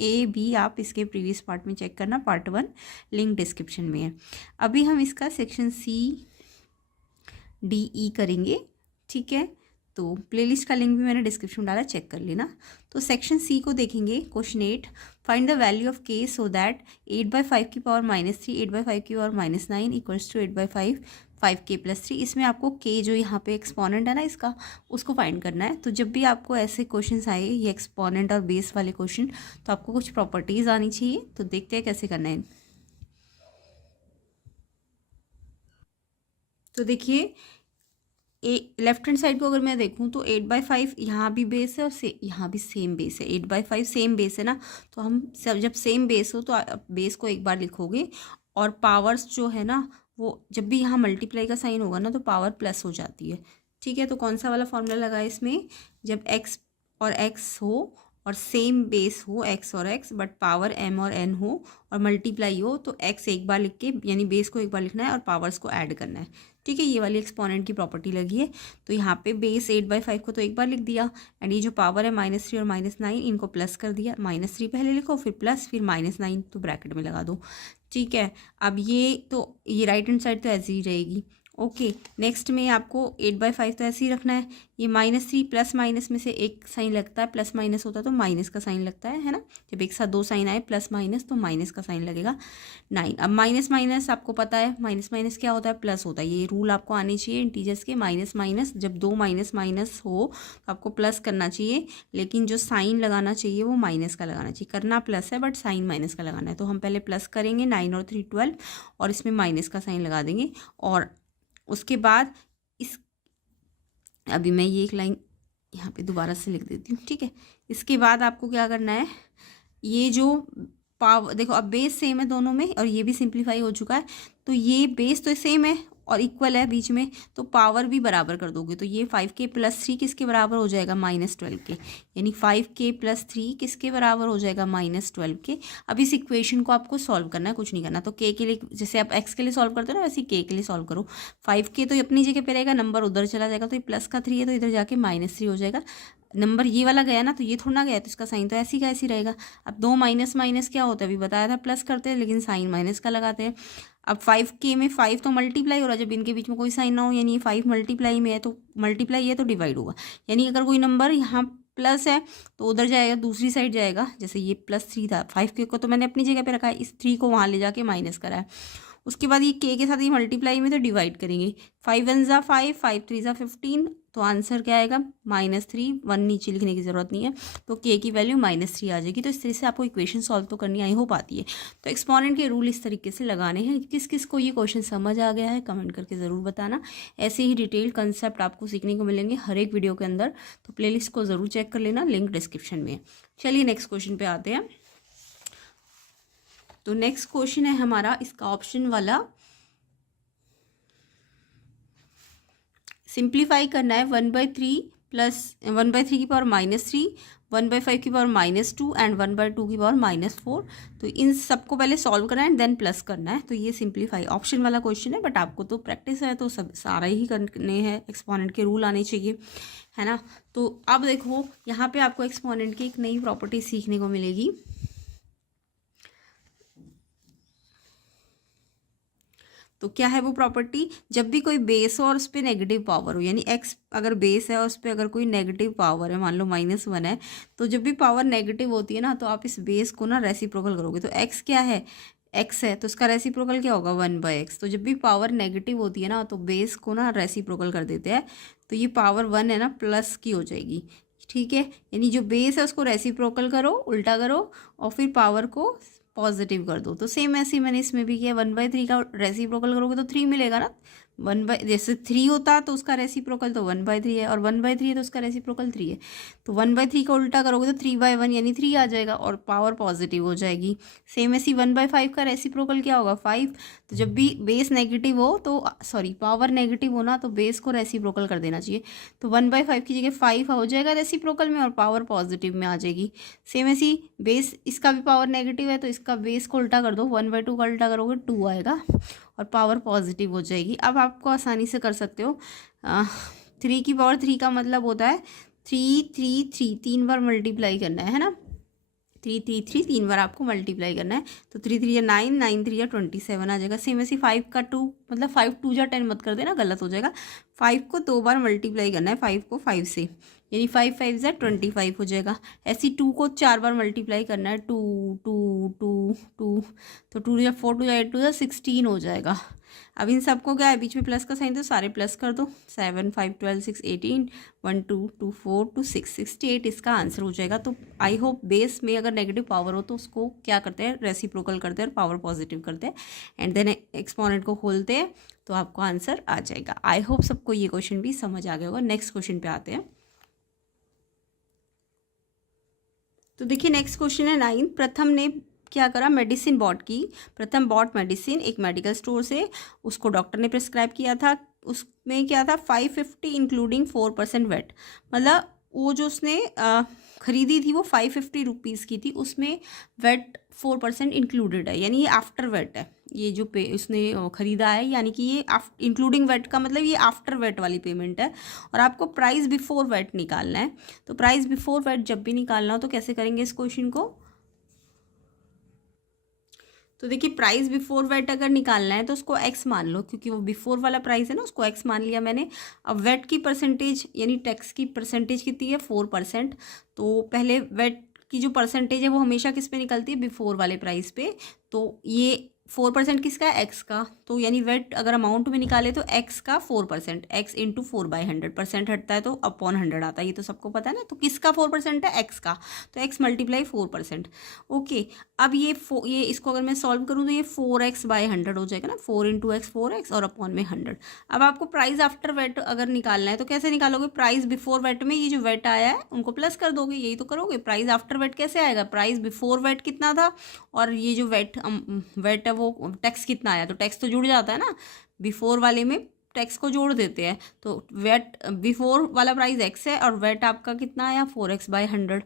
A B आप इसके previous part में चेक करना, पार्ट 1 लिंक डिस्क्रिप्शन में है। अभी हम इसका सेक्शन सी डी ई करेंगे, ठीक है। तो प्लेलिस्ट का लिंक भी मैंने डिस्क्रिप्शन में डाला, चेक कर लेना। तो सेक्शन सी को देखेंगे, question 8, find the value of के सो दैट 8/5 की पावर -3 8/5 की पावर -9 इक्वल्स टू 8/5 5k+3। इसमें आपको के जो यहाँ पे एक्सपोनेंट है ना इसका, उसको फाइंड करना है। तो जब भी आपको ऐसे क्वेश्चंस आए, ये एक्सपोनेंट और बेस वाले क्वेश्चन, तो आपको कुछ प्रॉपर्टीज आनी चाहिए। तो देखते हैं कैसे करना है। तो देखिए, लेफ्ट हैंड साइड को अगर मैं देखूं तो 8/5 यहाँ भी बेस है और यहाँ भी सेम बेस है। 8/5 सेम बेस है ना, तो हम सब जब सेम बेस हो तो बेस को एक बार लिखोगे, और पावर्स जो है ना वो जब भी यहाँ मल्टीप्लाई का साइन होगा ना तो पावर प्लस हो जाती है, ठीक है। तो कौन सा वाला फॉर्मूला लगा है इसमें, जब एक्स और एक्स हो और सेम बेस हो एक्स और एक्स, बट पावर एम और एन हो और मल्टीप्लाई हो, तो एक्स एक बार लिख के यानी बेस को एक बार लिखना है और पावर्स को ऐड करना है, ठीक है। ये वाली एक्सपोनेंट की प्रॉपर्टी लगी है। तो यहाँ पे बेस 8/5 को तो एक बार लिख दिया, एंड ये जो पावर है -3 और -9 इनको प्लस कर दिया। -3 पहले लिखो, फिर प्लस, फिर -9 तो ब्रैकेट में लगा दो, ठीक है। अब ये राइट हैंड साइड तो ऐसी ही रहेगी, ओके। नेक्स्ट में आपको 8/5 तो ऐसे ही रखना है। ये -3 प्लस माइनस में से एक साइन लगता है, प्लस माइनस होता है तो माइनस का साइन लगता है ना। जब एक साथ दो साइन आए प्लस माइनस तो माइनस का साइन लगेगा 9। अब माइनस माइनस आपको पता है, माइनस माइनस क्या होता है, प्लस होता है। ये रूल आपको आनी चाहिए इंटीजर्स के, माइनस माइनस जब दो माइनस माइनस हो तो आपको प्लस करना चाहिए, लेकिन जो साइन लगाना चाहिए वो माइनस का लगाना चाहिए। करना प्लस है बट साइन माइनस का लगाना है। तो हम पहले प्लस करेंगे, 9 और 3 12, और इसमें माइनस का साइन लगा देंगे। और उसके बाद अभी मैं ये एक लाइन यहाँ पे दोबारा से लिख देती हूँ, ठीक है। इसके बाद आपको क्या करना है, ये जो पावर देखो, अब बेस सेम है दोनों में और ये भी सिंप्लीफाई हो चुका है, तो ये बेस तो सेम है और इक्वल है बीच में, तो पावर भी बराबर कर दोगे। तो ये 5k+3 किसके बराबर हो जाएगा, -12 के, यानी 5k+3 किसके बराबर हो जाएगा, -12 के। अब इस इक्वेशन को आपको सॉल्व करना है, कुछ नहीं करना। तो के लिए जैसे आप एक्स के लिए सॉल्व करते हो ना, वैसे के लिए सॉल्व करो। 5k तो अपनी जगह पे रहेगा, नंबर उधर चला जाएगा, तो ये प्लस का 3 है तो इधर जाके -3 हो जाएगा। नंबर ये वाला गया ना, तो ये थोड़ा ना गया, तो इसका साइन तो ऐसी का ऐसी रहेगा। अब दो माइनस माइनस क्या होता है, अभी बताया था, प्लस करते हैं लेकिन साइन माइनस का लगाते हैं। अब 5k में 5 तो मल्टीप्लाई हो रहा है, जब इनके बीच में कोई साइन ना हो, यानी ये 5 मल्टीप्लाई में है तो मल्टीप्लाई है तो डिवाइड होगा। यानी अगर कोई नंबर यहाँ प्लस है तो उधर जाएगा, दूसरी साइड जाएगा। जैसे ये +3 था, 5k को तो मैंने अपनी जगह पे रखा है, इस 3 को वहाँ ले जाके माइनस करा है। उसके बाद ये के साथ ये मल्टीप्लाई में तो डिवाइड करेंगे। 5 1 ज़ा 5, 5 3 ज़ा 15, तो आंसर क्या आएगा, -3। 1 नीचे लिखने की ज़रूरत नहीं है, तो के की वैल्यू -3 आ जाएगी। तो इस तरह से आपको इक्वेशन सॉल्व तो करनी आई हो पाती है। तो एक्सपोनेंट के रूल इस तरीके से लगाने हैं। किस किस को ये क्वेश्चन समझ आ गया है कमेंट करके ज़रूर बताना। ऐसे ही डिटेल कंसेप्ट आपको सीखने को मिलेंगे हर एक वीडियो के अंदर, तो प्लेलिस्ट को ज़रूर चेक कर लेना, लिंक डिस्क्रिप्शन में। चलिए नेक्स्ट क्वेश्चन पे आते हैं। तो नेक्स्ट क्वेश्चन है हमारा इसका ऑप्शन वाला, सिंप्लीफाई करना है। 1/3 प्लस 1/3 की पावर -3, 1/5 की पावर -2 एंड 1/2 की पावर -4। तो इन सबको पहले सॉल्व करना है देन प्लस करना है। तो ये सिंप्लीफाई ऑप्शन वाला क्वेश्चन है, बट आपको तो प्रैक्टिस है तो सब सारा ही करने हैं। एक्सपोनेंट के रूल आने चाहिए, है ना। तो अब देखो यहाँ पे आपको एक्सपोनेंट की एक नई प्रॉपर्टी सीखने को मिलेगी। तो क्या है वो प्रॉपर्टी, जब भी कोई बेस हो और उस पर नेगेटिव पावर हो, यानी एक्स अगर बेस है और उस पर अगर कोई नेगेटिव पावर है, मान लो -1 है, तो जब भी पावर नेगेटिव होती है ना, तो आप इस बेस को ना रेसिप्रोकल करोगे। तो एक्स क्या है, एक्स है, तो उसका रेसिप्रोकल क्या होगा, 1/x। तो जब भी पावर नेगेटिव होती है ना, तो बेस को ना रेसिप्रोकल कर देते हैं, तो ये पावर 1 है ना प्लस की हो जाएगी, ठीक है। यानी जो बेस है उसको रेसिप्रोकल करो, उल्टा करो, और फिर पावर को पॉजिटिव कर दो। तो सेम ऐसे ही मैंने इसमें भी किया, 1/3 का रेसिप्रोकल करोगे तो 3 मिलेगा ना। जैसे 3 होता तो उसका रेसिप्रोकल तो 1/3 है, और 1/3 है तो उसका रेसिप्रोकल 3 है। तो 1/3 का उल्टा करोगे तो 3/1 यानी 3 आ जाएगा और पावर पॉजिटिव हो जाएगी। सेम ऐसी 1/5 का रेसिप्रोकल क्या होगा, 5। तो जब भी बेस नेगेटिव हो तो पावर नेगेटिव हो ना, तो बेस को रेसिप्रोकल कर देना चाहिए। तो 1/5 की जगह 5 हो जाएगा रेसिप्रोकल में और पावर पॉजिटिव में आ जाएगी। सेम ऐसी बेस, इसका भी पावर नेगेटिव है तो इसका बेस को उल्टा कर दो, 1/2 का उल्टा करोगे 2 आएगा और पावर पॉजिटिव हो जाएगी। अब आपको आसानी से कर सकते हो। 3 की पावर 3 का मतलब होता है 3 3 3, 3 बार मल्टीप्लाई करना है ना। 3 तीन बार आपको मल्टीप्लाई करना है, तो 3 3 या 9, 9 3 या 27 आ जाएगा। सेम ऐसे 5 का 2, मतलब 5 2 या 10 मत कर देना, गलत हो जाएगा। 5 को 2 बार मल्टीप्लाई करना है, 5 को 5 से, यानी 5 5 या 25 हो जाएगा। ऐसी 2 को 4 बार मल्टीप्लाई करना है, 2 2 2 2, तो 2 या 4 2 या 8 2 या 16 हो जाएगा। अब इन सबको क्या है, बीच में प्लस का साइन, तो सारे प्लस कर दो। 7 5 12 6 18, 1 2 2 4 2 6 68 इसका आंसर हो जाएगा। तो आई होप बेस में अगर नेगेटिव पावर हो तो उसको क्या करते हैं, रेसिप्रोकल करते हैं और पावर पॉजिटिव करते हैं, एंड देन एक्सपोनेंट को खोलते हैं, तो आपको आंसर आ जाएगा। आई होप सबको ये क्वेश्चन भी समझ आ गया होगा। नेक्स्ट क्वेश्चन पे आते हैं। तो देखिए नेक्स्ट क्वेश्चन है 9। प्रथम ने क्या करा, मेडिसिन बॉट की। प्रथम बॉट मेडिसिन एक मेडिकल स्टोर से, उसको डॉक्टर ने प्रिस्क्राइब किया था। उसमें क्या था, 550 इंक्लूडिंग 4% वेट, मतलब वो जो उसने खरीदी थी वो 550 रुपीज़ की थी, उसमें वेट 4% इंक्लूडेड है, यानी ये आफ्टर वेट है। ये जो उसने ख़रीदा है, यानी कि ये इंक्लूडिंग वेट का मतलब ये आफ्टर वेट वाली पेमेंट है। और आपको प्राइस बिफोर वेट निकालना है। तो प्राइस बिफोर वेट जब भी निकालना हो तो कैसे करेंगे इस क्वेश्चन को। तो देखिए प्राइस बिफोर वेट अगर निकालना है तो उसको एक्स मान लो, क्योंकि वो बिफोर वाला प्राइस है ना, उसको एक्स मान लिया मैंने। अब वेट की परसेंटेज यानी टैक्स की परसेंटेज कितनी है, 4%। तो पहले वेट की जो परसेंटेज है वो हमेशा किस पे निकलती है, बिफोर वाले प्राइस पे। तो ये 4% किसका है, एक्स का। तो यानी वेट अगर अमाउंट में निकाले तो एक्स का 4%, एक्स इंटू 4/100% हटता है तो अपॉन 100 आता है, ये तो सबको पता है ना। तो किसका 4% है, एक्स का, तो एक्स मल्टीप्लाई 4%। ओके, अब ये इसको अगर मैं सॉल्व करूँ तो ये 4x/100 हो जाएगा ना, 4 इंटू एक्स 4x और अपॉन में 100। अब आपको प्राइस आफ्टर वेट अगर निकालना है तो कैसे निकालोगे, प्राइस बिफोर वेट में ये जो वेट आया है उनको प्लस कर दोगे, यही तो करोगे। प्राइस आफ्टर वेट कैसे आएगा, प्राइस बिफोर वेट कितना था और ये जो वेट है वो टैक्स कितना आया, तो टैक्स तो जुड़ जाता है ना, बिफोर वाले में टैक्स को जोड़ देते हैं। तो वेट बिफोर वाला प्राइस एक्स है और वेट आपका कितना आया, 4x/100।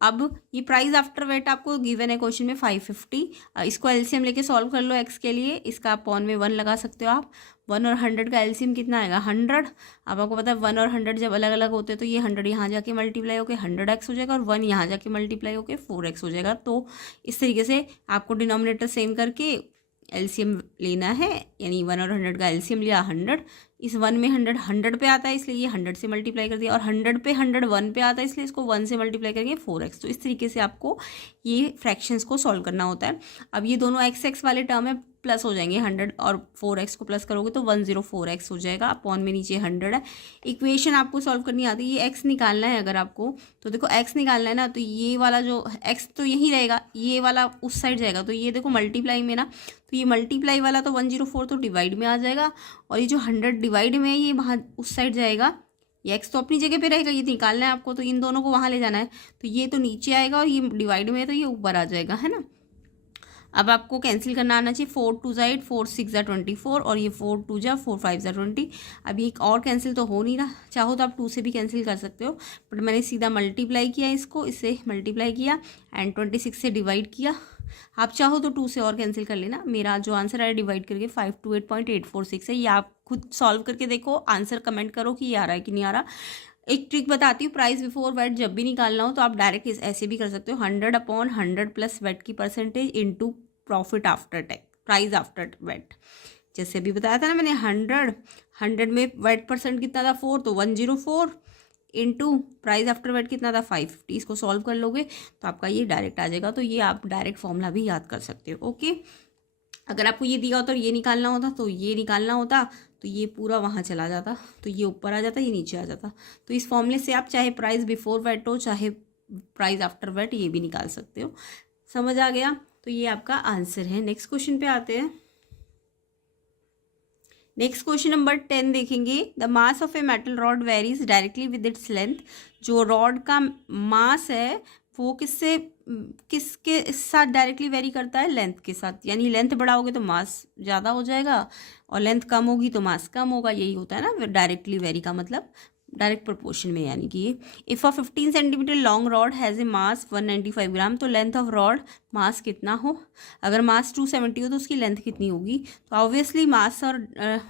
अब ये प्राइस आफ्टर वेट आपको गिवन है क्वेश्चन में 550। इसको एलसीएम लेके सॉल्व कर लो एक्स के लिए, इसका अपॉन में 1 लगा सकते हो आप। 1 और 100 का एलसीएम कितना आएगा, 100। अब आपको पता है 1 और 100 जब अलग अलग होते हैं तो ये 100 यहाँ जाके मल्टीप्लाई होकर 100x हो जाएगा और 1 यहाँ जाके मल्टीप्लाई होकर 4x हो जाएगा। तो इस तरीके से आपको डिनोमिनेटर सेम करके एलसीएम लेना है, यानी 1 और 100 का एलसीएम लिया 100। इस 1 में 100 पे आता है इसलिए ये 100 से मल्टीप्लाई कर दिया, और 100 पे 100 1 पे आता है इसलिए इसको 1 से मल्टीप्लाई करेंगे 4x। तो इस तरीके से आपको ये फ्रैक्शंस को सॉल्व करना होता है। अब ये दोनों x वाले टर्म है प्लस हो जाएंगे, 100 और 4x को प्लस करोगे तो 104x हो जाएगा, अपॉन में नीचे 100 है। इक्वेशन आपको सॉल्व करनी आती है, ये x निकालना है अगर आपको, तो देखो x निकालना है ना, तो ये वाला जो x तो यहीं रहेगा, ये वाला उस साइड जाएगा, तो ये देखो मल्टीप्लाई में ना, तो ये मल्टीप्लाई वाला तो 104 तो डिवाइड में आ जाएगा, और ये जो 100 डिवाइड में है ये वहाँ उस साइड जाएगा। ये x तो अपनी जगह पे रहेगा, ये निकालना है आपको, तो इन दोनों को वहाँ ले जाना है, तो ये तो नीचे आएगा और ये डिवाइड में है तो ये ऊपर आ जाएगा, है ना। अब आपको कैंसिल करना आना चाहिए, 4 2 जा 8, 4 6 जा 24 और ये 4 2 जा 4 5 जा 20। अभी एक और कैंसिल तो हो नहीं रहा, चाहो तो आप 2 से भी कैंसिल कर सकते हो, बट मैंने सीधा मल्टीप्लाई किया इसको, इससे मल्टीप्लाई किया एंड 26 से डिवाइड किया। आप चाहो तो 2 से और कैंसिल कर लेना। मेरा जो आंसर है डिवाइड करके 528.846 है, ये आप खुद सॉल्व करके देखो, आंसर कमेंट करो कि ये आ रहा है कि नहीं आ रहा। एक ट्रिक बताती हूँ, प्राइस बिफोर वेट जब भी निकालना हो तो आप डायरेक्ट ऐसे भी कर सकते हो, 100/100 प्लस वेट की percentage into profit after tax, price after VAT. जैसे अभी बताया था ना मैंने, 100 में वेट परसेंट कितना था 4, तो 104 इंटू प्राइस आफ्टर वेट कितना था 550। इसको सॉल्व कर लोगे तो आपका ये डायरेक्ट आ जाएगा। तो ये आप डायरेक्ट फॉर्मूला भी याद कर सकते हो। ओके, अगर आपको ये दिया होता और ये निकालना होता तो ये निकालना होता, तो ये पूरा वहाँ चला जाता, तो ये ऊपर आ जाता, ये नीचे आ जाता। तो इस फॉर्मूले से आप चाहे प्राइस बिफोर वेट हो चाहे प्राइस आफ्टर वेट, ये भी निकाल सकते हो। समझ आ गया, तो ये आपका आंसर है। नेक्स्ट क्वेश्चन पे आते हैं। नेक्स्ट क्वेश्चन नंबर 10 देखेंगे। The mass of a metal rod varies directly with its length. जो रॉड का मास है वो किसके साथ डायरेक्टली वेरी करता है, लेंथ के साथ। यानी लेंथ बढ़ाओगे तो मास ज़्यादा हो जाएगा और लेंथ कम होगी तो मास कम होगा, यही होता है ना डायरेक्टली वेरी का मतलब। डायरेक्ट प्रोपोर्शन में, यानी कि ये if a 15 centimetre long rod has a mass 195 gram, तो लेंथ ऑफ रॉड मास कितना हो, अगर मास 270 हो तो उसकी लेंथ कितनी होगी। तो ऑब्वियसली मास और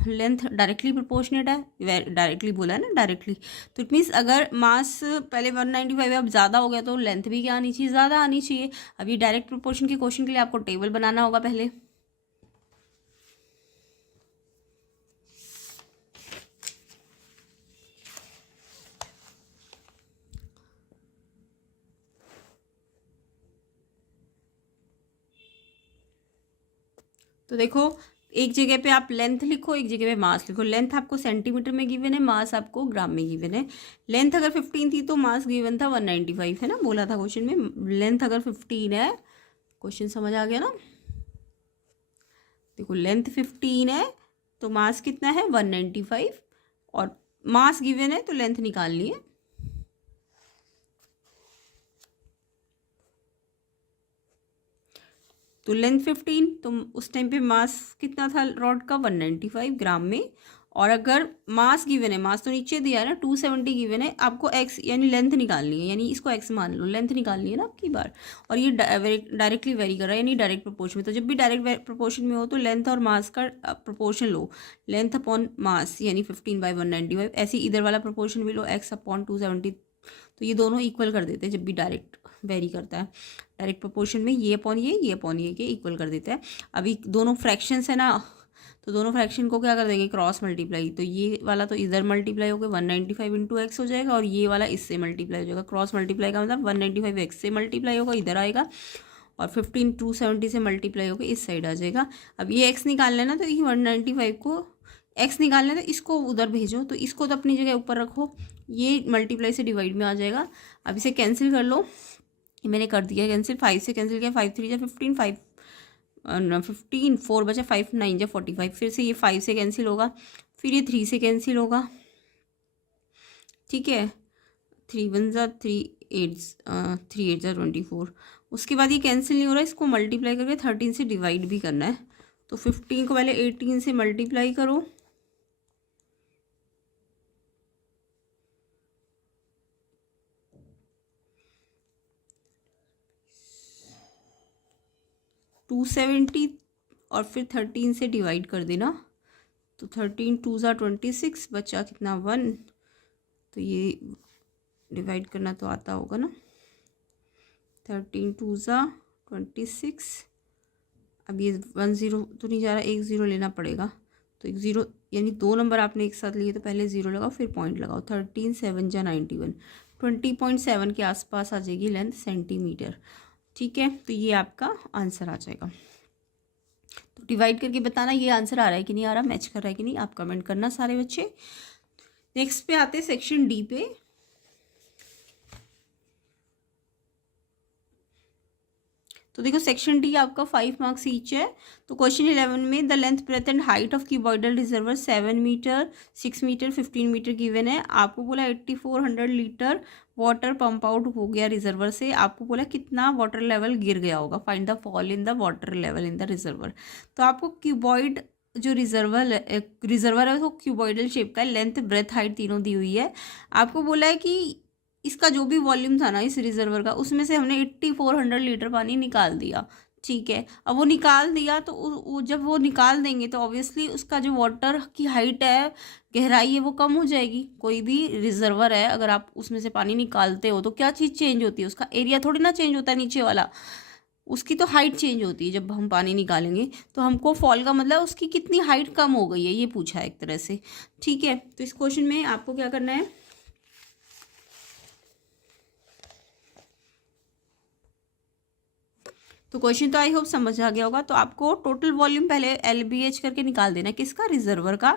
लेंथ डायरेक्टली प्रोपोर्शनेट है, डायरेक्टली बोला है ना, डायरेक्टली। तो इट मीन्स अगर मास पहले 195 है, अब ज़्यादा हो गया तो लेंथ भी क्या आनी चाहिए, ज़्यादा आनी चाहिए। अब ये डायरेक्ट प्रोपोर्शन के क्वेश्चन के लिए आपको टेबल बनाना होगा पहले। तो देखो, एक जगह पे आप लेंथ लिखो, एक जगह पे मास लिखो। लेंथ आपको सेंटीमीटर में गिवन है, मास आपको ग्राम में गिवन है। लेंथ अगर 15 थी तो मास गिवन था 195, है ना, बोला था क्वेश्चन में। लेंथ अगर 15 है, क्वेश्चन समझ आ गया ना। देखो लेंथ 15 है तो मास कितना है 195, और मास गिवन है तो लेंथ निकालनी है। तो लेंथ 15, तो उस टाइम पे मास कितना था रॉड का 195 ग्राम में। और अगर मास गिवन है, मास तो नीचे दिया है ना, 270 गिवन है, आपको एक्स यानी लेंथ निकालनी है, यानी इसको एक्स मान लो, लेंथ निकालनी है ना आपकी बार। और ये डायरेक्टली वेरी कर रहा है, यानी डायरेक्ट प्रोपोर्शन में। तो जब भी डायरेक्ट प्रोपोर्शन में हो तो लेंथ और मास का प्रोपोर्शन लो, लेंथ अपॉन मास यानी 15/195। ऐसे इधर वाला प्रोपोर्शन भी लो, एक्स अपॉन 270। तो ये दोनों इक्वल कर देते हैं जब भी डायरेक्ट वेरी करता है। डायरेक्ट प्रोपोर्शन में ये अपॉन ये के इक्वल कर देता है। अभी दोनों फ्रैक्शंस है ना, तो दोनों फ्रैक्शन को क्या कर देंगे, क्रॉस मल्टीप्लाई। तो ये वाला तो इधर मल्टीप्लाई होगा, 195 इंटू एक्स हो जाएगा, और ये वाला इससे मल्टीप्लाई हो जाएगा। क्रॉस मल्टीप्लाई का मतलब 195 एक्स से मल्टीप्लाई होगा, इधर आएगा, और 15 270 से मल्टीप्लाई होकर इस साइड आ जाएगा। अब ये एक्स निकाल लेना, तो ये 195 को एक्स निकालना, तो इसको उधर भेजो, तो इसको तो अपनी जगह ऊपर रखो, ये मल्टीप्लाई से डिवाइड में आ जाएगा। अब इसे कैंसिल कर लो, ये मैंने कर दिया कैंसिल, 5 से कैंसिल किया, 5 3 जा 15, 15 4 बचा, 5 9 जा 45। फिर से ये 5 से कैंसिल होगा, फिर ये 3 से कैंसिल होगा, ठीक है, 3 1 जा 3 8 3 8 जा 24। उसके बाद ये कैंसिल नहीं हो रहा, इसको मल्टीप्लाई करके 13 से डिवाइड भी करना है। तो 15 को पहले 18 से मल्टीप्लाई करो, 270, और फिर 13 से डिवाइड कर देना। तो 13 2 जा 26, बचा कितना 1। तो ये डिवाइड करना तो आता होगा ना, 13 2 जा 26। अब ये 1 0 तो नहीं जा रहा, 1 0 लेना पड़ेगा। तो 1 0 यानी 2 नंबर आपने एक साथ लिए, तो पहले 0 लगाओ फिर पॉइंट लगाओ। 13 7 जा 91, 20.7 के आसपास आ जाएगी लेंथ सेंटीमीटर, ठीक है। तो ये आपका आंसर आ जाएगा। तो डिवाइड करके बताना ये आंसर आ रहा है कि नहीं आ रहा, मैच कर रहा है कि नहीं, आप कमेंट करना सारे बच्चे। नेक्स्ट पे आते हैं सेक्शन डी पे। तो देखो सेक्शन डी आपका 5 मार्क्स ईच है। तो क्वेश्चन 11 में the length breadth and height of cuboidal reservoir 7 metre 6 metre 15 metre given है। आपको बोला 8400 लीटर वाटर पंप आउट हो गया रिजर्वर से। आपको बोला कितना वाटर लेवल गिर गया होगा, find the fall in the water level in the reservoir. तो आपको क्यूबॉइड जो रिजर्वर है वो क्यूबॉइडल शेप का है, लेंथ ब्रेथ हाइट तीनों दी हुई है। आपको बोला है कि इसका जो भी वॉल्यूम था ना इस रिजर्वर का, उसमें से हमने 8400 लीटर पानी निकाल दिया, ठीक है। अब वो निकाल दिया तो जब वो निकाल देंगे तो ऑब्वियसली उसका जो वाटर की हाइट है, गहराई है, वो कम हो जाएगी। कोई भी रिजर्वर है, अगर आप उसमें से पानी निकालते हो तो क्या चीज़ चेंज होती है, उसका एरिया थोड़ी ना चेंज होता है नीचे वाला, उसकी तो हाइट चेंज होती है जब हम पानी निकालेंगे। तो हमको फॉल का मतलब उसकी कितनी हाइट कम हो गई है ये पूछा है एक तरह से, ठीक है। तो इस क्वेश्चन में आपको क्या करना है, तो क्वेश्चन तो आई होप समझ आ गया होगा। तो आपको टोटल वॉल्यूम पहले LBH करके निकाल देना है, किसका, रिजर्वर का।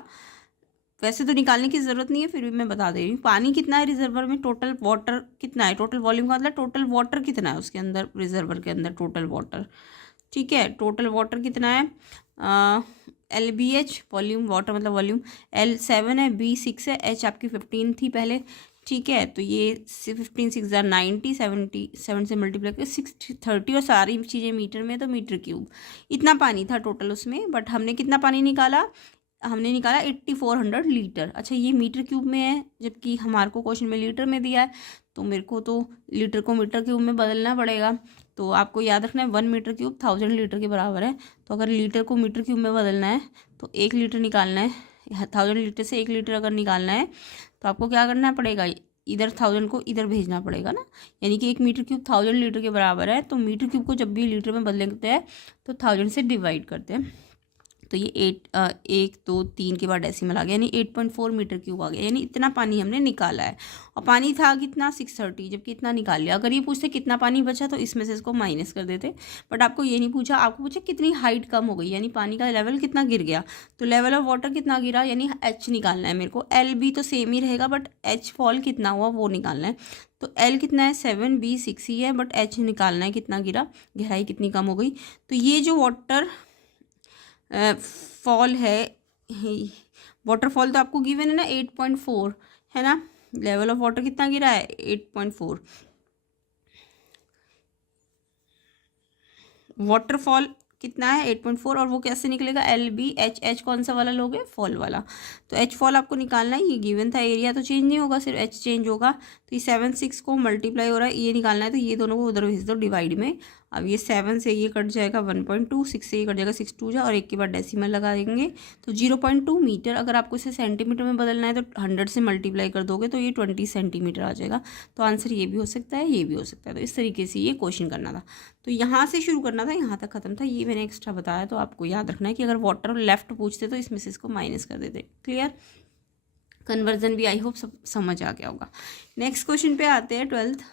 वैसे तो निकालने की ज़रूरत नहीं है, फिर भी मैं बता दे रही हूँ। पानी कितना है रिजर्वर में, टोटल वाटर कितना है, टोटल वॉल्यूम का मतलब टोटल वाटर कितना है उसके अंदर, रिजर्वर के अंदर टोटल वाटर, ठीक है। टोटल वाटर कितना है, LBH वॉल्यूम, वाटर मतलब वॉल्यूम, L 7 है, B 6 है, H आपकी 15 थी पहले, ठीक है। तो ये 15 6 90, 77 से मल्टीप्लाई कर 630, और सारी चीज़ें मीटर में, तो मीटर क्यूब। इतना पानी था टोटल उसमें, बट हमने कितना पानी निकाला, हमने निकाला 8400 लीटर। अच्छा ये मीटर क्यूब में है, जबकि हमारे को क्वेश्चन में लीटर में दिया है, तो मेरे को तो लीटर को मीटर क्यूब में बदलना पड़ेगा। तो आपको याद रखना है 1 मीटर क्यूब 1000 लीटर के बराबर है। तो अगर लीटर को मीटर क्यूब में बदलना है तो 1 लीटर निकालना है, 1000 लीटर से 1 लीटर अगर निकालना है तो आपको क्या करना पड़ेगा, इधर 1000 को इधर भेजना पड़ेगा ना। यानी कि 1 मीटर क्यूब 1000 लीटर के बराबर है, तो मीटर क्यूब को जब भी लीटर में बदलते हैं तो 1000 से डिवाइड करते हैं। तो ये 1 2 3 के बाद डेसिमल आ गया, यानी 8.4 मीटर क्यूब आ गया। यानी इतना पानी हमने निकाला है, और पानी था कितना 630, जबकि इतना निकाल लिया। अगर ये पूछते कितना पानी बचा तो इसमें से इसको माइनस कर देते, बट आपको ये नहीं पूछा, आपको पूछा कितनी हाइट कम हो गई, यानी पानी का लेवल कितना गिर गया। तो लेवल ऑफ वाटर कितना गिरा, यानी एच निकालना है मेरे को। एल भी तो सेम ही रहेगा, बट एच फॉल कितना हुआ वो निकालना है। तो एल कितना है 7, बी 6 ही है, बट एच निकालना है कितना गिरा, गहराई कितनी कम हो गई। तो ये जो वाटर फॉल है, वाटरफॉल तो आपको गिवन है ना 8.4 है ना। लेवल ऑफ वाटर कितना गिरा है 8.4। वाटरफॉल कितना है 8.4, और वो कैसे निकलेगा, एल बी एच, एच कौन सा वाला लोगे, फॉल वाला। तो एच फॉल आपको निकालना है, ये गिवन था, एरिया तो चेंज नहीं होगा, सिर्फ एच चेंज होगा। तो ये 7 6 को मल्टीप्लाई हो रहा है, ये निकालना है, तो ये दोनों को उधर भेज दो डिवाइड में। अब ये 7 से ये कट जाएगा 1.2, 6 से ये कट जाएगा 6 2 जा, और 1 के बाद डेसिमल लगा देंगे तो 0.2 मीटर। अगर आपको इसे सेंटीमीटर में बदलना है तो 100 से मल्टीप्लाई कर दोगे तो ये 20 सेंटीमीटर आ जाएगा। तो आंसर ये भी हो सकता है, ये भी हो सकता है। तो इस तरीके से ये क्वेश्चन करना था, तो यहाँ से शुरू करना था, यहाँ तक खत्म था। ये मैंने एक्स्ट्रा बताया, तो आपको याद रखना है कि अगर वाटर लेफ्ट पूछते तो इसमें से इसको माइनस कर देते। क्लियर, कन्वर्जन भी आई होप सब समझ आ गया होगा। नेक्स्ट क्वेश्चन पे आते हैं 12th।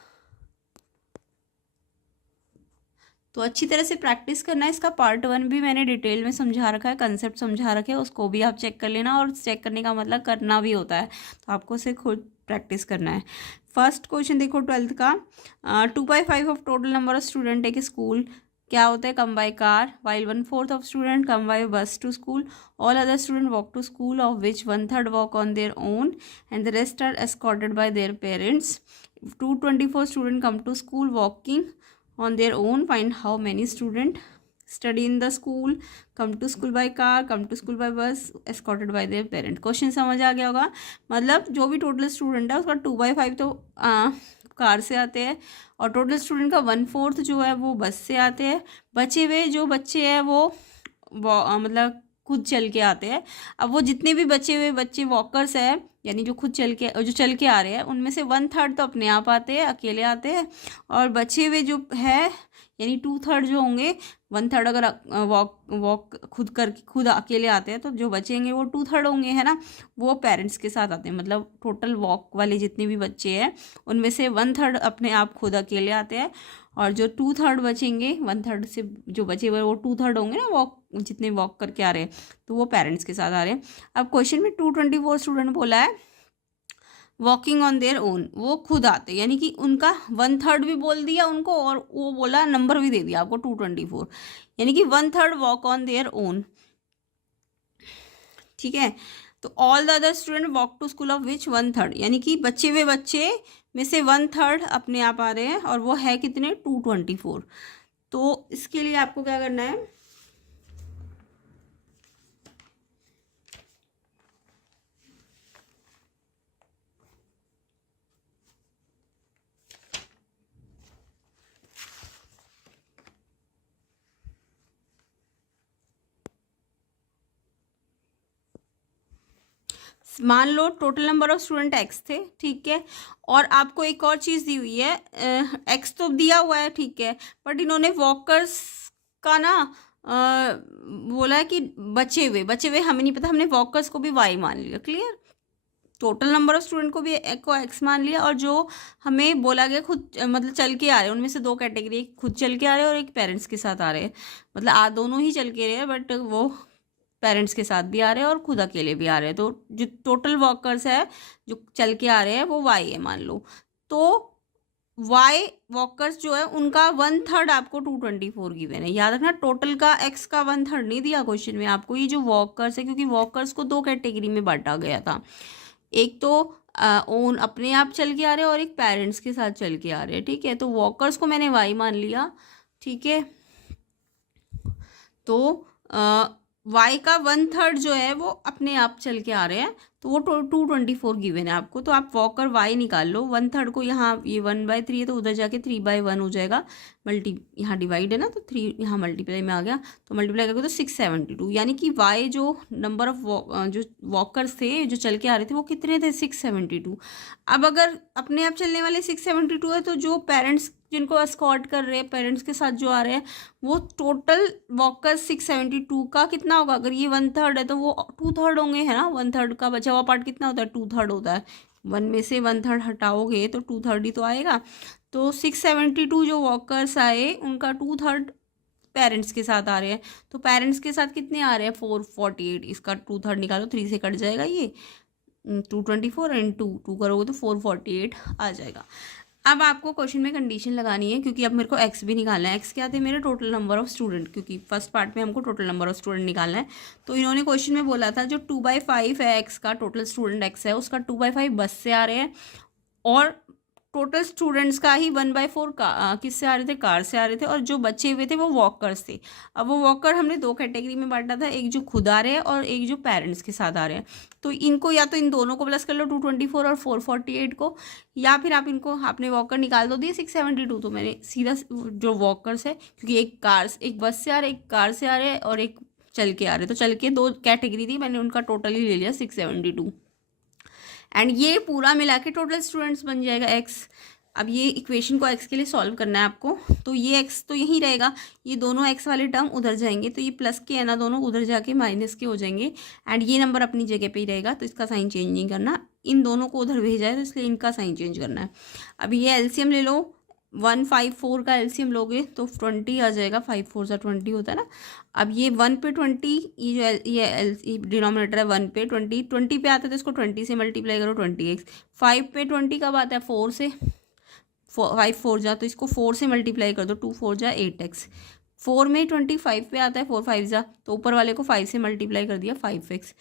तो अच्छी तरह से प्रैक्टिस करना है। इसका पार्ट 1 भी मैंने डिटेल में समझा रखा है, कंसेप्ट समझा रखे हैं, उसको भी आप चेक कर लेना। और चेक करने का मतलब करना भी होता है, तो आपको उसे खुद प्रैक्टिस करना है। फर्स्ट क्वेश्चन देखो 12th का, 2/5 of total number of student एक स्कूल क्या होता है, come by car, while 1/4 of student come by bus to school, all other student walk to school, of which 1/3 walk on their own and the rest are escorted by their parents. 224 student come to school walking on their own. Find how many student study in the school, come to school by car, come to school by bus, escorted by their parent. Question समझ आ गया होगा। मतलब जो भी total student है उसका 2/5 तो कार से आते हैं, और टोटल स्टूडेंट का 1/4 जो है वो बस से आते हैं। बचे हुए जो बच्चे हैं वो मतलब खुद चल के आते हैं। अब वो जितने भी बचे हुए बच्चे वॉकर्स है, यानी जो चल के आ रहे हैं, उनमें से 1/3 तो अपने आप आते हैं, अकेले आते हैं, और बचे हुए जो है यानी 2/3 जो होंगे, 1/3 अगर वॉक खुद अकेले आते हैं, तो जो बचेंगे वो 2/3 होंगे, है ना, वो पेरेंट्स के साथ आते हैं। मतलब टोटल वॉक वाले जितने भी बच्चे हैं उनमें से 1/3 अपने आप खुद अकेले आते हैं, और जो 2/3 बचेंगे, 1/3 से जो बचे हुए वो 2/3 होंगे ना, वॉक जितने वॉक करके आ रहे हैं, तो वो पेरेंट्स के साथ आ रहे हैं। अब क्वेश्चन में 224 स्टूडेंट बोला है वॉकिंग ऑन देयर ओन, वो खुद आते, यानी कि उनका 1/3 भी बोल दिया उनको, और वो बोला नंबर भी दे दिया आपको 224, यानी कि 1/3 वॉक ऑन देयर ओन। ठीक है, तो all the other student walk to school of which 1/3, यानी कि बचे हुए बच्चे में से 1/3 अपने आप आ रहे हैं, और वो है कितने 224। तो इसके लिए आपको क्या करना है, मान लो total number of student X थे, ठीक है, और आपको एक और चीज़ दी हुई है, एक्स तो दिया हुआ है, ठीक है, बट इन्होंने वॉकर्स का ना बोला है कि बचे हुए हमें नहीं पता, हमने वॉकर्स को भी वाई मान लिया। Clear, total number of student को भी एक्स मान लिया, और जो हमें बोला गया खुद मतलब चल के आ रहे हैं, उनमें से 2 कैटेगरी, एक खुद चल के आ रहे हैं और एक पेरेंट्स के साथ आ रहे हैं। मतलब दोनों ही चल के रहे हैं, बट वो पेरेंट्स के साथ भी आ रहे हैं और खुद अकेले भी आ रहे हैं। तो जो टोटल वॉकर्स है जो चल के आ रहे हैं वो वाई है मान लो, तो वाई वॉकर्स जो है उनका 1/3 आपको 224 गिवन है। याद रखना टोटल का एक्स का 1/3 नहीं दिया क्वेश्चन में आपको, ये जो वॉकर्स है, क्योंकि वॉकर्स को 2 कैटेगरी में बांटा गया था, एक तो ओन अपने आप चल के आ रहे हैं और एक पेरेंट्स के साथ चल के आ रहे हैं। ठीक है, तो वॉकर्स को मैंने वाई मान लिया, ठीक है, तो y का 1/3 जो है वो अपने आप चल के आ रहे हैं, तो वो 224 गिवन है आपको। तो आप वॉकर y निकाल लो, 1/3 को यहाँ ये 1/3 है तो उधर जाके 3/1 हो जाएगा, यहाँ डिवाइड है ना, तो 3 यहाँ मल्टीप्लाई में आ गया, तो मल्टीप्लाई करके तो 672, यानी कि y जो नंबर ऑफ जो वॉकर्स थे जो चल के आ रहे थे वो कितने थे, 672। अब अगर अपने आप चलने वाले 672 है, तो जो पेरेंट्स जिनको एस्कॉर्ट कर रहे हैं, पेरेंट्स के साथ जो आ रहे हैं, वो टोटल वॉकर्स 672 का कितना होगा, अगर ये 1/3 है तो वो 2/3 होंगे, है ना। 1/3 का बचा हुआ पार्ट कितना होता है, 2/3 होता है। 1 में से 1/3 हटाओगे तो 2/3 ही तो आएगा। तो 672 जो वॉकर्स आए उनका 2/3 पेरेंट्स के साथ आ रहे हैं, तो पेरेंट्स के साथ कितने आ रहे हैं, 448। इसका 2/3 निकालो, 3 से कट जाएगा ये, 224 एंड 2 करोगे तो 448 आ जाएगा। अब आपको क्वेश्चन में कंडीशन लगानी है, क्योंकि अब मेरे को एक्स भी निकालना है। एक्स क्या थे, मेरे टोटल नंबर ऑफ स्टूडेंट, क्योंकि फर्स्ट पार्ट में हमको टोटल नंबर ऑफ स्टूडेंट निकालना है। तो इन्होंने क्वेश्चन में बोला था जो 2/5 है एक्स का, टोटल स्टूडेंट एक्स है उसका 2/5 बस से आ रहे हैं, और टोटल स्टूडेंट्स का ही 1/4 का किससे आ रहे थे, कार से आ रहे थे, और जो बचे हुए थे वो वॉकर्स थे। अब वो वॉकर हमने 2 कैटेगरी में बांटा था, एक जो खुद आ रहे हैं और एक जो पेरेंट्स के साथ आ रहे हैं। तो इनको या तो इन दोनों को प्लस कर लो, 224 और 448 को, या फिर आप इनको आपने वॉकर निकाल दो दिए 672, तो मैंने सीधा जो वॉकर्स है, क्योंकि एक बस से आ रहे, एक कार से आ रहे हैं और एक चल के आ रहे, तो चल के 2 कैटेगरी थी, मैंने उनका टोटल ही ले लिया 672, एंड ये पूरा मिला के टोटल स्टूडेंट्स बन जाएगा एक्स। अब ये इक्वेशन को एक्स के लिए सॉल्व करना है आपको, तो ये एक्स तो यहीं रहेगा, ये दोनों एक्स वाले टर्म उधर जाएंगे, तो ये प्लस के है ना, दोनों उधर जाके माइनस के हो जाएंगे, एंड ये नंबर अपनी जगह पे ही रहेगा, तो इसका साइन चेंज नहीं करना। इन दोनों को उधर भेजा है तो इसलिए इनका साइन चेंज करना है। अब ये एलसीएम ले लो, 154 का एलसीएम लोगे तो 20 आ जाएगा, 5 4 सा 20 होता है ना। अब ये 1 पे 20, ये डिनोमिनेटर है 1 पे 20 पे आता है, तो इसको 20 से मल्टीप्लाई करो, 20x। 5 पे 20 कब आता है, 4 से, 5 4 जा, तो इसको 4 से मल्टीप्लाई कर दो, 2 4 जा 8x। 4 में 25 पे आता है, 4 5 जा, तो ऊपर वाले को 5 से मल्टीप्लाई कर दिया, 5x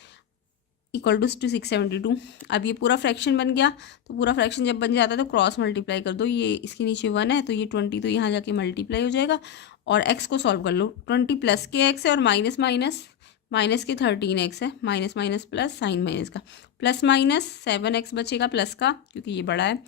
इक्वल टू 672। अब ये पूरा फ्रैक्शन बन गया, तो पूरा फ्रैक्शन जब बन जाता है तो क्रॉस मल्टीप्लाई कर दो, ये इसके नीचे 1 है तो ये 20 तो यहाँ जाके मल्टीप्लाई हो जाएगा, और x को सॉल्व कर लो, 20 प्लस के x है और माइनस माइनस माइनस के 13x है, minus minus plus, sign minus का प्लस माइनस 7x बचेगा प्लस का, क्योंकि ये बड़ा है,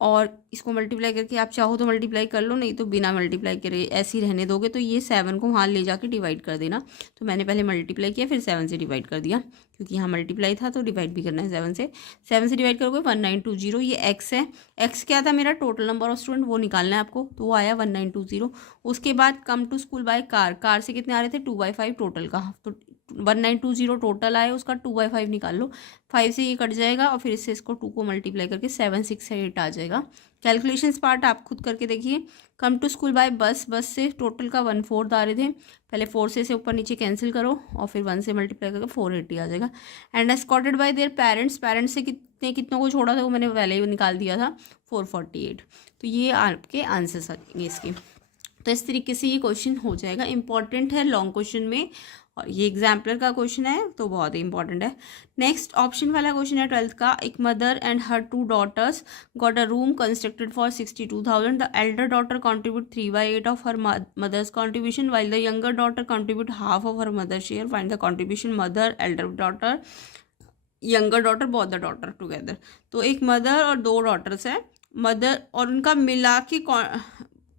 और इसको मल्टीप्लाई करके आप चाहो तो मल्टीप्लाई कर लो, नहीं तो बिना मल्टीप्लाई करे ऐसे ही रहने दोगे, तो ये 7 को वहाँ ले जाके डिवाइड कर देना। तो मैंने पहले मल्टीप्लाई किया फिर 7 से डिवाइड कर दिया, क्योंकि यहाँ मल्टीप्लाई था तो डिवाइड भी करना है 7 से डिवाइड करोगे 1920। ये एक्स है, एक्स क्या था मेरा, टोटल नंबर ऑफ स्टूडेंट, वो निकालना है आपको, तो वो आया 1920। उसके बाद come to school by car, car से कितने आ रहे थे, 2/5 टोटल का, तो 1920 टोटल आए, उसका 2/5 निकाल लो, 5 से ये कट जाएगा, और फिर इससे इसको 2 को मल्टीप्लाई करके 768 आ जाएगा। कैलकुलेशंस पार्ट आप खुद करके देखिए। कम टू स्कूल बाय बस, बस से टोटल का 1/4 आ रहे थे, पहले 4 से ऊपर नीचे कैंसिल करो, और फिर 1 से मल्टीप्लाई करके 480 आ जाएगा। And escorted by their parents, parents से कितनों को छोड़ा था वो मैंने पहले ही निकाल दिया था, 448। तो ये आपके आंसर्स आ जाएंगे इसके। तो इस तरीके से ये क्वेश्चन हो जाएगा, इंपॉर्टेंट है लॉन्ग क्वेश्चन में, और ये एग्जाम्पलर का क्वेश्चन है तो बहुत ही इंपॉर्टेंट है। नेक्स्ट ऑप्शन वाला क्वेश्चन है 12th का, एक mother and her 2 daughters got a room constructed for 62,000। The elder daughter contribute 3/8 of her mother's contribution, while the younger daughter contribute half of her mother share. Find the contribution mother, elder daughter, younger daughter, both the daughter together. तो एक mother और 2 daughters है, mother और उनका मिला के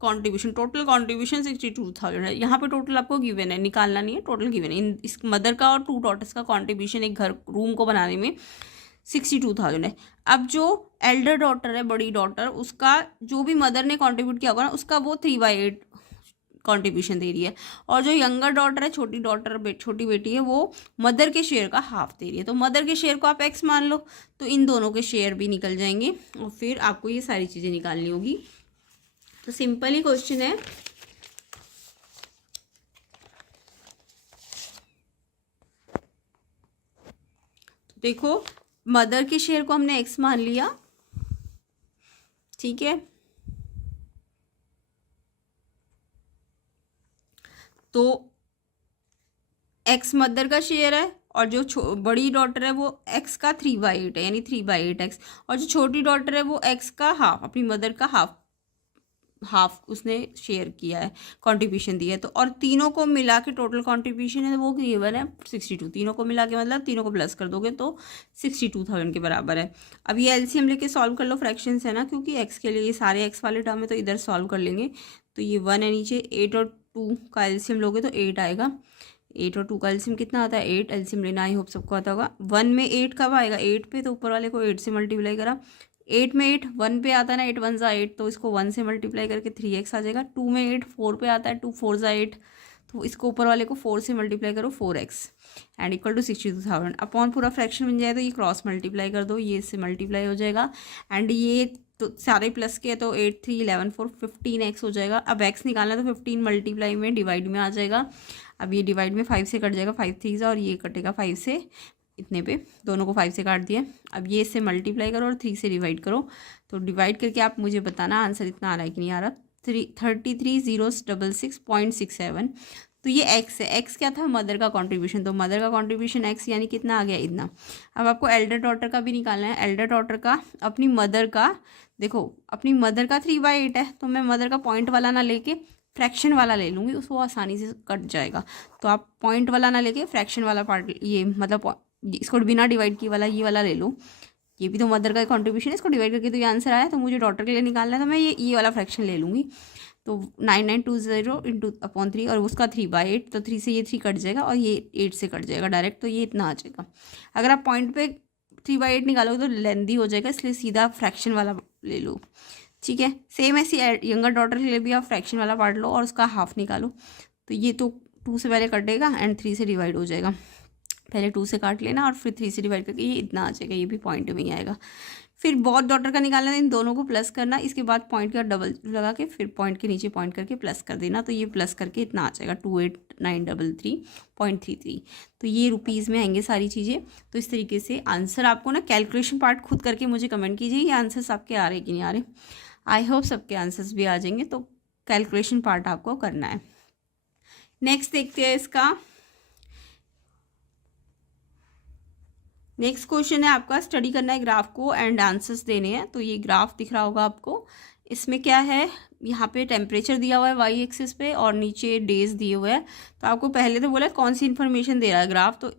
contribution, total contribution 62,000 है। यहाँ पे टोटल आपको गिवन है, निकालना नहीं है, टोटल गिवन है। इस मदर का और 2 daughters का कॉन्ट्रीब्यूशन एक घर रूम को बनाने में 62,000 है। अब जो एल्डर डॉटर है, बड़ी डॉटर, उसका जो भी मदर ने कॉन्ट्रीब्यूट किया होगा ना, उसका वो 3/8 कॉन्ट्रीब्यूशन दे रही है, और जो यंगर डॉटर है, छोटी डॉटर, छोटी बेटी है, वो मदर के शेयर का हाफ दे रही है। तो मदर के शेयर को आप एक्स मान लो, तो इन दोनों के शेयर भी निकल जाएंगे, और फिर आपको ये सारी चीज़ें निकालनी होगी। तो सिंपल ही क्वेश्चन है। तो देखो, मदर के शेयर को हमने एक्स मान लिया, ठीक है, तो एक्स मदर का शेयर है, और जो बड़ी डॉटर है वो एक्स का 3/8 है, यानी 3/8 एक्स, और जो छोटी डॉटर है वो एक्स का हाफ, अपनी मदर का हाफ हाफ उसने शेयर किया है, कंट्रीब्यूशन दिया है। तो और तीनों को मिला के टोटल कंट्रीब्यूशन है वो गिवन है 62। तीनों को मिला के मतलब तीनों को प्लस कर दोगे तो 62,000 के बराबर है। अब ये एलसीएम लेके सॉल्व कर लो, फ्रैक्शंस है ना, क्योंकि एक्स के लिए ये सारे एक्स वाले टर्म है तो इधर सॉल्व कर लेंगे। तो ये 1 है नीचे, 8 और 2 का एलसीएम लोगे तो 8 आएगा। 8 और 2 का एलसीएम कितना आता है? 8 एलसीएम लेना, आई होप सबको आता होगा। 1 में 8 कब आएगा? 8 पे, तो ऊपर वाले को 8 से मल्टीप्लाई करा। 8 में 8 1 पे आता है ना, 8 1 ज़ा 8, तो इसको 1 से मल्टीप्लाई करके 3x आ जाएगा। 2 में 8 4 पे आता है, 2 4 ज़ा 8, तो इसको ऊपर वाले को 4 से मल्टीप्लाई करो 4x and equal to 62,000 upon पूरा फ्रैक्शन बन जाए तो ये क्रॉस मल्टीप्लाई कर दो, ये इससे मल्टीप्लाई हो जाएगा एंड ये तो सारे प्लस के तो 8 3 11 4 15x हो जाएगा। अब x निकालना तो 15 मल्टीप्लाई में डिवाइड में आ जाएगा। अब ये डिवाइड में 5 से कट जाएगा, 5 3 और ये कटेगा 5 से, इतने पे दोनों को 5 से काट दिया। अब ये इससे मल्टीप्लाई करो और 3 से डिवाइड करो। तो डिवाइड करके आप मुझे बताना आंसर इतना आ रहा है कि नहीं आ रहा। 33,066.67। तो ये एक्स है। एक्स क्या था? मदर का कंट्रीब्यूशन। तो मदर का कंट्रीब्यूशन एक्स यानी कितना आ गया? इतना। अब आपको एल्डर डॉटर का भी निकालना है। एल्डर डॉटर का अपनी मदर का, देखो अपनी मदर का 3/8 है, तो मैं मदर का पॉइंट वाला ना लेके फ्रैक्शन वाला ले लूँगी, उसको आसानी से कट जाएगा। तो आप पॉइंट वाला ना लेके फ्रैक्शन वाला पार्ट, ये मतलब इसको बिना डिवाइड किए वाला ये वाला ले लो। ये भी तो मदर का कंट्रीब्यूशन है, इसको डिवाइड करके तो ये आंसर आया। तो मुझे डॉटर के लिए निकालना है तो मैं ये वाला फ्रैक्शन ले लूँगी। तो 9920 इंटू अपॉन 3 और उसका 3/8, तो 3 से ये 3 कट जाएगा और ये 8 से कट जाएगा डायरेक्ट, तो ये इतना आ जाएगा। अगर आप पॉइंट पे 3/8 निकालोगे तो लेंदी हो जाएगा, इसलिए सीधा फ्रैक्शन वाला ले लो, ठीक है। सेम ऐसी यंगर डॉटर के लिए भी आप फ्रैक्शन वाला पार्ट लो और उसका हाफ निकालो। तो ये तो 2 से पहले कटेगा एंड 3 से डिवाइड हो जाएगा। पहले 2 से काट लेना और फिर 3 से डिवाइड करके ये इतना आ जाएगा, ये भी पॉइंट में ही आएगा। फिर बहुत डॉटर का निकालना है, इन दोनों को प्लस करना, इसके बाद पॉइंट का डबल लगा के फिर पॉइंट के नीचे पॉइंट करके प्लस कर देना। तो ये प्लस करके इतना आ जाएगा 28,933.33। तो ये रुपीज़ में आएंगे सारी चीज़ें। तो इस तरीके से आंसर आपको ना कैलकुलेशन पार्ट खुद करके मुझे कमेंट कीजिए ये आंसर्स आपके आ रहे कि नहीं आ रहे। आई होप सबके आंसर्स भी आ जाएंगे। तो कैलकुलेशन पार्ट आपको करना है। नेक्स्ट देखते हैं इसका। नेक्स्ट क्वेश्चन है आपका, स्टडी करना है ग्राफ को एंड आंसर्स देने हैं। तो ये ग्राफ दिख रहा होगा आपको। इसमें क्या है, यहाँ पे टेम्परेचर दिया हुआ है वाई एक्सिस पे और नीचे डेज दिए हुए हैं। तो आपको पहले तो बोला कौन सी इन्फॉर्मेशन दे रहा है ग्राफ, तो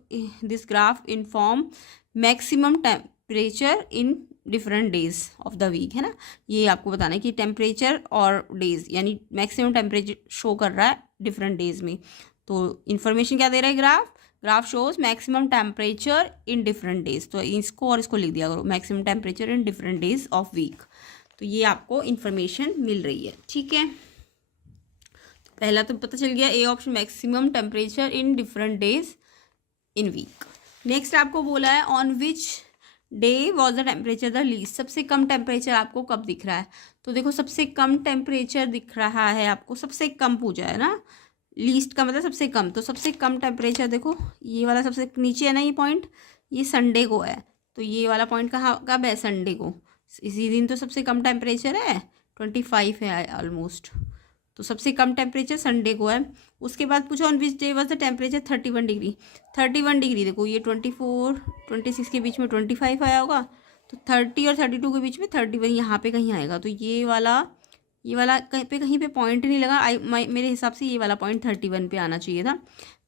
this graph inform maximum temperature in different days of the week, है ना। ये आपको बताना है कि टेम्परेचर और डेज यानी मैक्सिमम टेम्परेचर शो कर रहा है डिफरेंट डेज में। तो इन्फॉर्मेशन क्या दे रहा है graph shows maximum temperature in different days. तो इसको और इसको लिख दिया करो, maximum temperature in different days of week. तो ये आपको इन्फॉर्मेशन मिल रही है, ठीक है। पहला तो पता चल गया, A option maximum temperature in different days in week. Next आपको बोला है on which day was the temperature the least. सबसे कम टेम्परेचर आपको कब दिख रहा है? तो देखो सबसे कम टेम्परेचर दिख रहा है आपको, सबसे कम पूछा है ना, लीस्ट का मतलब सबसे कम। तो सबसे कम टेम्परेचर देखो ये वाला सबसे नीचे है ना, ये पॉइंट, ये संडे को है। तो ये वाला पॉइंट कहाँ कब है? संडे को। इसी दिन तो सबसे कम टेम्परेचर है, 25 है ऑलमोस्ट। तो सबसे कम टेम्परेचर संडे को है। उसके बाद पूछा on which day was the temperature 31 degree. 31 degree देखो ये 24 26 के बीच में 25 आया होगा, तो 30 और 32 के बीच में 31 यहाँ पे कहीं आएगा। तो ये वाला कहीं पे पॉइंट नहीं लगा। मेरे हिसाब से ये वाला पॉइंट 31 पे आना चाहिए था।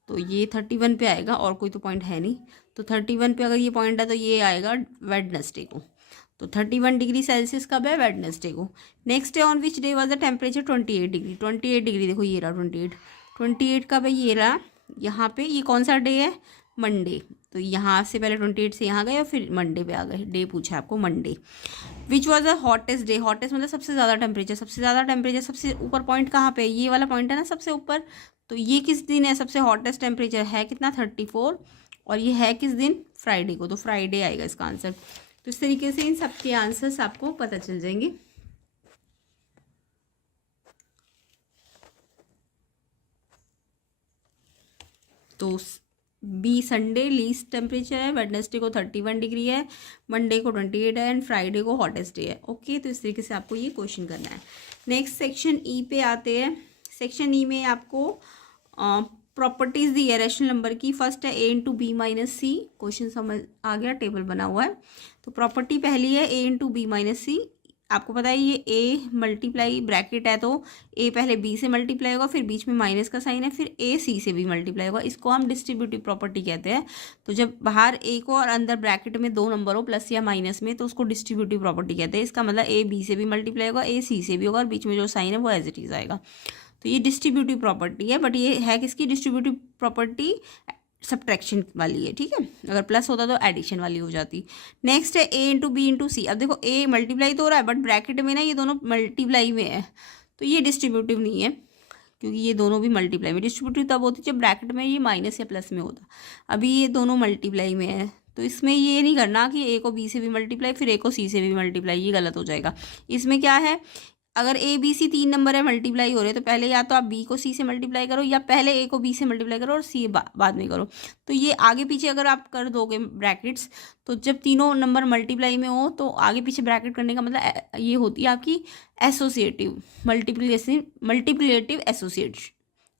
तो ये 31 पे आएगा और कोई तो पॉइंट है नहीं। तो 31 पे अगर ये पॉइंट है तो ये आएगा वेडनेसडे को। तो 31 डिग्री सेल्सियस कब है? वेडनेसडे को। Next day on which day was the temperature 28 degree. 28 degree देखो ये रहा 28 कब है? ये रहा यहाँ पे। ये कौन सा डे है? मंडे। तो यहाँ से पहले 28 से यहाँ गए और फिर मंडे पे आ गए। डे पूछा आपको Monday. Which was the hottest day. Hottest मतलब सबसे ज़्यादा टेम्परेचर। सबसे ऊपर पॉइंट कहाँ पे? ये वाला पॉइंट है ना सबसे ऊपर। तो ये किस दिन है? सबसे हॉटेस्ट टेम्परेचर है कितना? 34। और ये है किस दिन? फ्राइडे को। तो फ्राइडे आएगा इसका आंसर। तो इस तरीके से इन सबके आंसर्स आपको पता चल जाएंगे। तो बी संडे लीस्ट टेम्परेचर है, वेडनेसडे को 31 डिग्री है, मंडे को 28 है एंड फ्राइडे को हॉटेस्ट डे है। ओके, तो इस तरीके से आपको ये क्वेश्चन करना है। नेक्स्ट सेक्शन ई पे आते हैं। सेक्शन ई में आपको प्रॉपर्टीज दी है रैशनल नंबर की। फर्स्ट है a into b minus c. Question समझ आ गया, टेबल बना हुआ है। तो प्रॉपर्टी पहली है a इंटू बी माइनस सी। आपको पता है ये ए मल्टीप्लाई ब्रैकेट है तो ए पहले बी से मल्टीप्लाई होगा, फिर बीच में माइनस का साइन है, फिर ए सी से भी मल्टीप्लाई होगा। इसको हम डिस्ट्रीब्यूटिव प्रॉपर्टी कहते हैं। तो जब बाहर ए को और अंदर ब्रैकेट में दो नंबर हो प्लस या माइनस में, तो उसको डिस्ट्रीब्यूटिव प्रॉपर्टी कहते हैं। इसका मतलब ए बी से भी मल्टीप्लाई होगा, ए सी से भी होगा, और बीच में जो साइन है वो एज इट इज आएगा। तो ये डिस्ट्रीब्यूटिव प्रॉपर्टी है, बट ये है किसकी डिस्ट्रीब्यूटिव प्रॉपर्टी? सब्ट्रैक्शन वाली है, ठीक है। अगर प्लस होता तो एडिशन वाली हो जाती। नेक्स्ट है ए इंटू बी इंटू सी। अब देखो ए मल्टीप्लाई तो हो रहा है, बट ब्रैकेट में ना ये दोनों मल्टीप्लाई में है, तो ये डिस्ट्रीब्यूटिव नहीं है, क्योंकि ये दोनों भी मल्टीप्लाई में। डिस्ट्रीब्यूटिव तब होती जब ब्रैकेट में ये माइनस या प्लस में होता। अभी ये दोनों मल्टीप्लाई में है, तो इसमें ये नहीं करना कि ए को बी से भी मल्टीप्लाई फिर ए को सी से भी मल्टीप्लाई, ये गलत हो जाएगा। इसमें क्या है, अगर ए बी सी 3 नंबर है मल्टीप्लाई हो रहे, तो पहले या तो आप बी को सी से मल्टीप्लाई करो, या पहले ए को बी से मल्टीप्लाई करो और सी बाद में करो। तो ये आगे पीछे अगर आप कर दोगे ब्रैकेट्स, तो जब तीनों नंबर मल्टीप्लाई में हो तो आगे पीछे ब्रैकेट करने का मतलब ये होती है आपकी एसोसिएटिव मल्टीप्लिकेटिव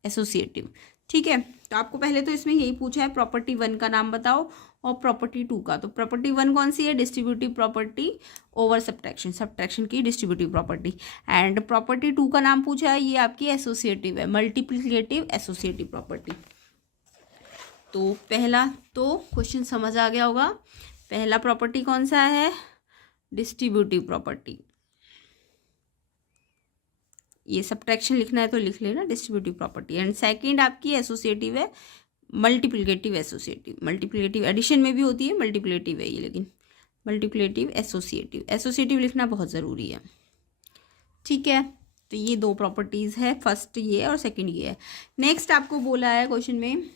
एसोसिएटिव, ठीक है। तो आपको पहले तो इसमें यही पूछा है प्रॉपर्टी 1 का नाम बताओ और प्रॉपर्टी 2 का। तो प्रॉपर्टी 1 कौन सी है? डिस्ट्रीब्यूटिव प्रॉपर्टी ओवर सब्ट्रैक्शन की डिस्ट्रीब्यूटिव प्रॉपर्टी। एंड प्रॉपर्टी 2 का नाम पूछा है, ये आपकी एसोसिएटिव है, मल्टीप्लिकेटिव एसोसिएटिव प्रॉपर्टी। तो पहला तो क्वेश्चन समझ आ गया होगा। पहला प्रॉपर्टी कौन सा है? Distributive property. ये सब्ट्रैक्शन लिखना है तो लिख लेना, डिस्ट्रीब्यूटिव प्रॉपर्टी। एंड सेकंड आपकी एसोसिएटिव है, मल्टीप्लिकेटिव एसोसिएटिव। मल्टीप्लिकेटिव एडिशन में भी होती है, मल्टीप्लिकेटिव है ये, लेकिन मल्टीप्लिकेटिव एसोसिएटिव लिखना बहुत ज़रूरी है, ठीक है। तो ये दो प्रॉपर्टीज़ है, फर्स्ट ये और सेकंड ये है। नेक्स्ट आपको बोला है क्वेश्चन में,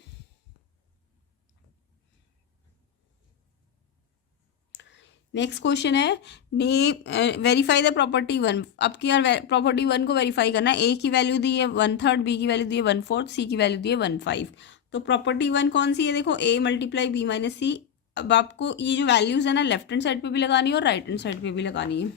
नेक्स्ट क्वेश्चन है वेरीफाई द प्रॉपर्टी 1। अब की यार प्रॉपर्टी 1 को वेरीफाई करना है। ए की वैल्यू दी है 1/3, बी की वैल्यू दी है 1/4, सी की वैल्यू दी है 1/5। तो प्रॉपर्टी 1 कौन सी है? देखो ए मल्टीप्लाई बी माइनस सी। अब आपको ये जो वैल्यूज है ना लेफ्ट हैंड साइड पे भी लगानी है और राइट हैंड साइड पे भी लगानी है।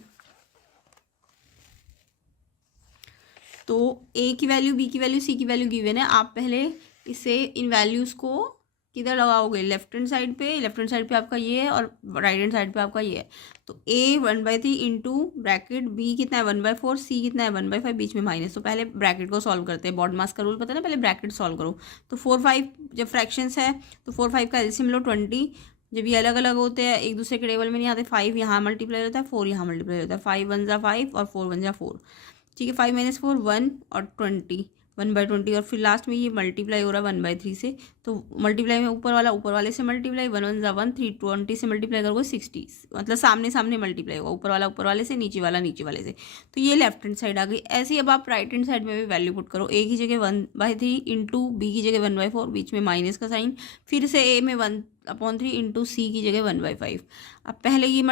तो ए की वैल्यू, बी की वैल्यू, सी की वैल्यू गिवन है। आप पहले इसे इन वैल्यूज को किधर लगाओगे? लेफ्ट हैंड साइड पे। लेफ्ट हैंड साइड पे आपका ये है और राइट हैंड साइड पे आपका ये है। तो ए 1/3 इंटू ब्रैकेट बी कितना है 1/4, सी कितना है 1/5, बीच में माइनस। तो पहले ब्रैकेट को सॉल्व करते हैं। बॉडमास का रूल पता है ना, पहले ब्रैकेट सॉल्व करो। तो 4/5 जब फ्रैक्शंस है तो 4/5 का एलसीएम लो 20। जब ये अलग अलग होते हैं, एक दूसरे के टेबल में नहीं आते, 5 यहाँ मल्टीप्लाई होता है, 4 यहाँ मल्टीप्लाई होता है। 5 1 जा 5 और 4 1 जा 4, ठीक है। 5 - 4 1 और 20, 1/20। और फिर लास्ट में ये मल्टीप्लाई हो रहा है 1/3 से। तो मल्टीप्लाई में ऊपर वाले से मल्टीप्लाई, 1 1 जा 1, 3 20 से मल्टीप्लाई करोगे 60, मतलब सामने सामने मल्टीप्लाई होगा, ऊपर वाले से, नीचे वाला नीचे वाले से। तो ये लेफ्ट हैंड साइड आ गई। ऐसे ही अब आप राइट हैंड साइड में भी वैल्यू पुट करो। ए की जगह 1/3 इंटू बी की जगह 1/4, बीच में माइनस का साइन, फिर से ए में 1/3 इंटू सी की जगह 1/5। अब पहले ये